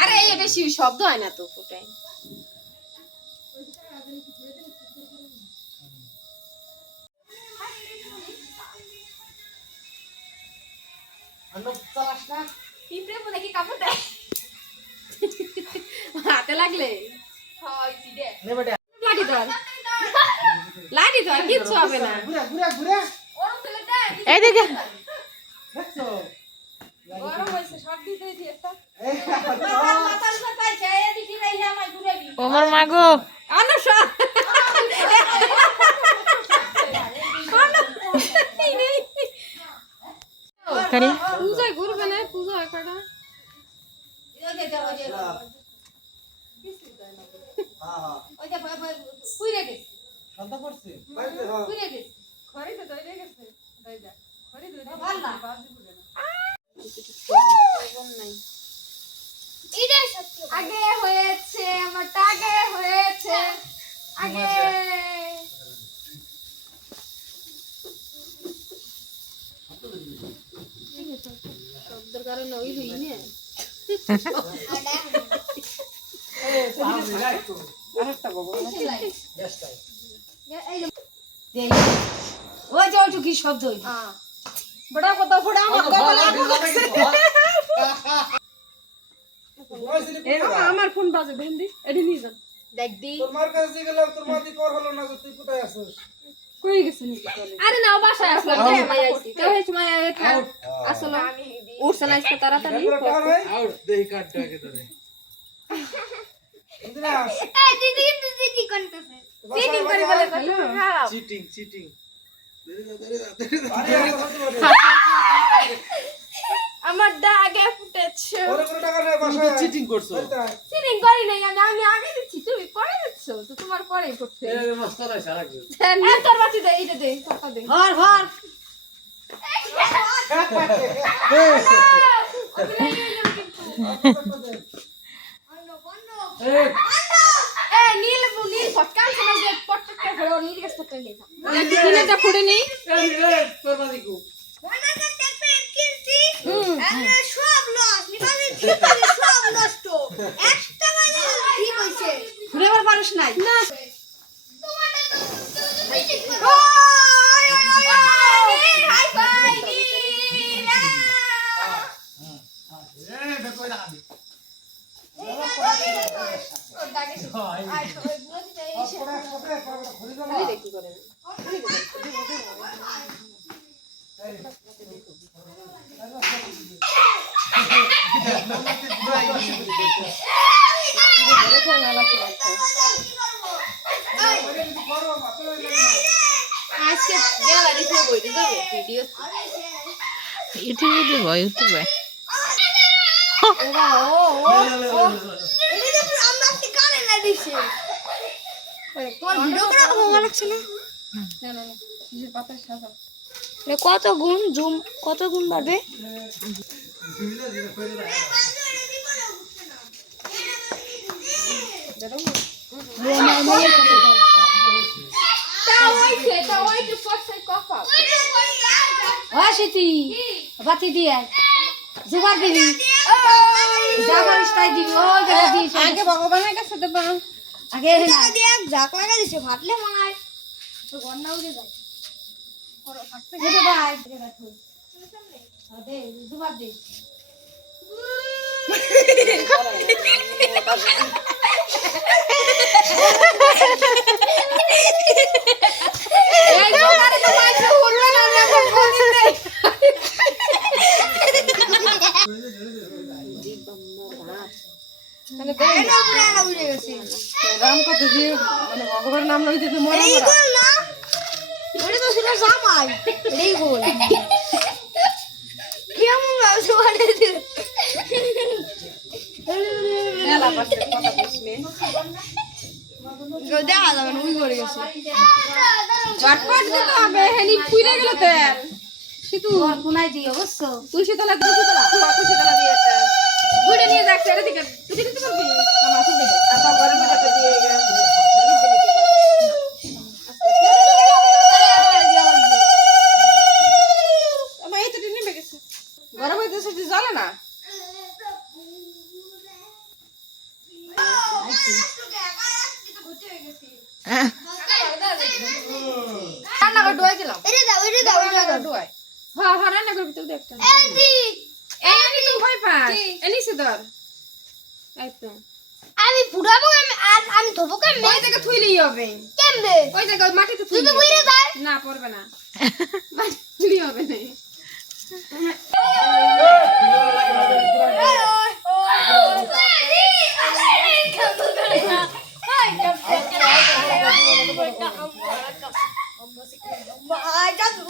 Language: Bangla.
আরে এই বেশি শব্দ হয় না তো ফুটায় হাতে লাগলে লাঠি তো কিচ্ছু হবে না এই দেখে ওমর মাগো পূজায় ঘুরবে না পূজা কটা আগে হয়েছে আমার আগে হয়েছে আগে শব্দের কারণে ওই হই না ওই যে ওইটু কি শব্দ বড় কথা ফোড়া আমার গলা লাগছে আমার ফোন বাজে ভেন্দি এডি নিয়ে যান দেখ দি তোমার কাছে গেলাম তোর মাটি কর হলো না তুই কোথায় আছিস কই গেছিস নি আরে না বাসায় আসলাম মাই আইছি তো এই সময় আসলে উঠছ না আজকে তাড়াতাড়ি আউট দেই কাটটা আগে ধরে ইন্দ্রা এই দিদি কোনটাছে চিটিং করে বলে কথা খারাপ চিটিং চিটিং আমার দাগে ফুটেছে ওরে কোন টাকা নাই বাসায় চিটিং করছো চিটিং করি নাই আমি আগে দিচ্ছি তুমি পরে দিচ্ছ তো তোমার পরেই করতে এর মাস্টার আছে রাখবে তোর বাতি দে এইটা দে টাকা দে ঘর ঘর এই নীল ফটকা শোনা যে পটকা ঘরে নীল গাছ ফটকা লেখা নীলটা ফুটে নেই তোর বাদি কো ওনাকে টেপে কিনছি এনে সব লস নিবারে ঠিকই সব নষ্ট একটা মানে ঠিক হইছে ঘুরে আবার পারিস নাই না তোমারটা তো মিটিং করো হাই বাই আজকে গ্যালারি থেকে বইতে যাবে ভিডিও ইউটিউবে দেব ইউটিউবে কত গুণ জুম কত গুণ বাড়বে বাতি দিয়ে জোগাড় দিবি আগে ভগবানের কাছে দেব আগে জাক লাগা দিছে ফাটলে মনে হয় গন্না উড়ে যায় ভাই দে জোগাড় দে রাম কত দিয়ে মানে ভগবানের নাম লইতে তো মরে না ওরে তো ছিল জামাই এই গোল কেমন ভাবছো মানে মেলা পাশে কথা বসলে দেখা যাবে না উই করে গেছে চটপট দিতে হবে হেনি পুইরা গেল তেল কিন্তু কোনাই দিও বুঝছো তুলসীতলা দিয়ে একটা গুড়ে নিয়ে যাচ্ছে এদিকে তুই দিতে পারবি আমার আসলে আর তো ঘরের মধ্যে দিয়ে ডুয়াই গেলাম এটা দাও এটা দাও এটা দাও ডুয়াই হ্যাঁ হ্যাঁ রান্না করবি তো একটা এদি এই আমি তো ভয় পাস এনিছে ধর এই তো আমি ফুটাবো আমি ধোবো কেমনে ওই জায়গা থুইলেই হবে কেমনে ওই জায়গা মাটিতে তুই তো থুইলে বইরে যায় না পড়বে না মাটি হবে না জাদু